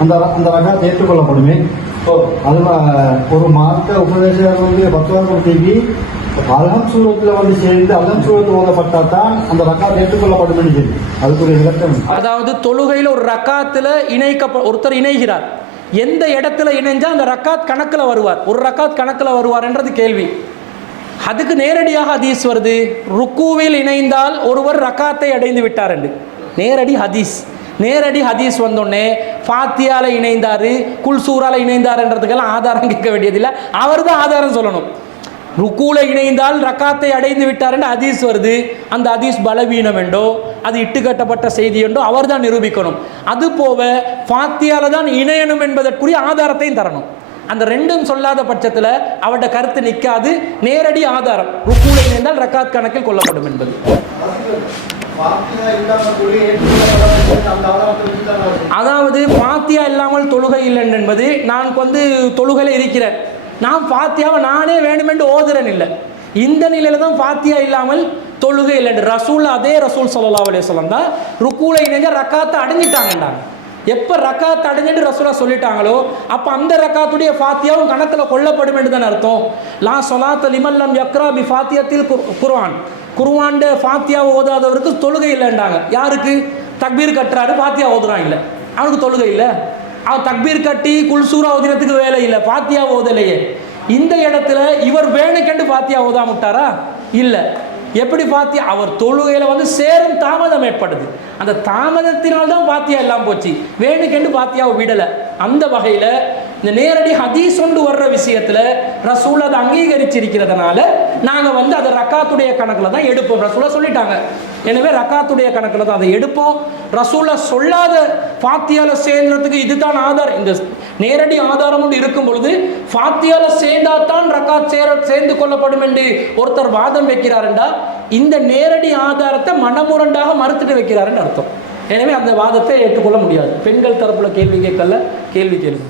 அந்த அந்த ரக்காத்தை ஏற்றுக்கொள்ளப்படுமே. அது ம- ஒரு மார்க்க உபதேசம் வந்து கொடுத்தீங்க அல்ஹம் சூரத்தில் வந்து சேர்ந்து அல்ஹம் சூரத்தில் ஓதப்பட்டா தான் அந்த ரக்காத்தை ஏற்றுக்கொள்ளப்படும் சொல்லி அதுக்குரிய விளக்கம். அதாவது தொழுகையில் ஒரு ரக்காத்தில் இணைக்க ஒருத்தர் இணைகிறார். எந்த இடத்துல இணைஞ்சா அந்த ரக்காத் கணக்கில் வருவார். ஒரு ரக்காத் கணக்கில் வருவார்ன்றது கேள்வி. அதுக்கு நேரடியாக ஹதீஸ் வருது. ருக்குவில் இணைந்தால் ஒருவர் ரக்காத்தை அடைந்து விட்டார் என்று. நேரடி ஹதீஸ். நேரடி ஹதீஸ் வந்தோடனே ஃபாத்தியால இணைந்தார் குல்சூரால இணைந்தாருன்றதுக்கெல்லாம் ஆதாரம் கேட்க வேண்டியதில்லை. அவர் தான் ஆதாரம் சொல்லணும். ருக்கூல இணைந்தால் ரக்காத்தை அடைந்து விட்டார் என்று ஹதீஸ் வருது. அந்த ஹதீஸ் பலவீனம் என்றோ அது இட்டுக்கட்டப்பட்ட செய்தி என்றோ அவர் தான் நிரூபிக்கணும். அது போக ஃபாத்தியால தான் இணையணும் என்பதற்குரிய ஆதாரத்தையும் தரணும். அந்த ரெண்டும் சொல்லாத பட்சத்தில் அவட கருத்து நிற்காது நேரடி ஆதாரம். ருக்கூல இணைந்தால் ரக்காத் கணக்கில் கொள்ளப்படும் என்பது. அதாவது பாத்தியா இல்லாமல் தொழுகை இல்லை என்பது நான் வந்து தொழுகையில் இருக்கிறேன். நான் பாத்தியாவை நானே வேண்டுமென்று ஓதுறேன் இல்லை. இந்த நிலையில தான் பாத்தியா இல்லாமல் தொழுகை இல்லை ரசூல் அதே ரசூல் ஸல்லல்லாஹு அலைஹி தான் ருக்கூலை இணைஞ்ச ரக்காத்தை அடைஞ்சிட்டாங்கண்டாங்க எப்போ ரக்காத் அடைஞ்சிட்டு ரசூலா சொல்லிட்டாங்களோ அப்போ அந்த ரக்காத்துடைய ஃபாத்தியாவும் கணத்தில் கொல்லப்படும் என்று தான் அர்த்தம். லா சொலாத்த லிமல்லம் யக்ரா பி ஃபாத்தியத்தில் குர்வான் குர்ஆன்ட ஃபாத்தியா ஓதாதவருக்கு தொழுகை இல்லைன்றாங்க. யாருக்கு? தக்பீர் கட்டுறாரு ஃபாத்தியா ஓதுறான் இல்லை. அவனுக்கு தொழுகை இல்லை. அவன் தக்பீர் கட்டி குல்சூரா ஓதினத்துக்கு வேலை இல்லை. ஃபாத்தியா ஓதலையே. இந்த இடத்துல இவர் வேணுக்கெண்டு ஃபாத்தியா ஓதாம விட்டாரா? இல்லை. எப்படி பாத்தியா அவர் தொழுகையில் வந்து சேரும் தாமதம் ஏற்படுது. அந்த தாமதத்தினால் தான் பாத்தியா எல்லாம் போச்சு. வேணுக்கெண்டு பாத்தியாவை விடலை. அந்த வகையில் இந்த நேரடி ஹதீஸ் கொண்டு வர்ற விஷயத்தில் ரசூல் அதை அங்கீகரிச்சிருக்கிறதுனால நாங்கள் வந்து அதை ரக்காத்துடைய கணக்கில் தான் எடுப்போம். ரசூலை சொல்லிட்டாங்க. எனவே ரக்காத்துடைய கணக்கில் தான் அதை எடுப்போம். ரசூலா சொல்லாத ஃபாத்தியால சேர்ந்ததுக்கு இதுதான் ஆதாரம் இந்த நேரடி ஆதாரம் ஒன்று இருக்கும் பொழுது ஃபாத்தியால சேர்ந்தாதான் ரக்காத் சேர சேர்ந்து கொள்ளப்படும் என்று ஒருத்தர் வாதம் வைக்கிறாருண்டா இந்த நேரடி ஆதாரத்தை மனமுரண்டாக மறுத்துட்டு வைக்கிறாருன்னு அர்த்தம். எனவே அந்த வாதத்தை ஏற்றுக்கொள்ள முடியாது. பெண்கள் தரப்புல கேள்வி கேட்கல கேள்வி கேள்வி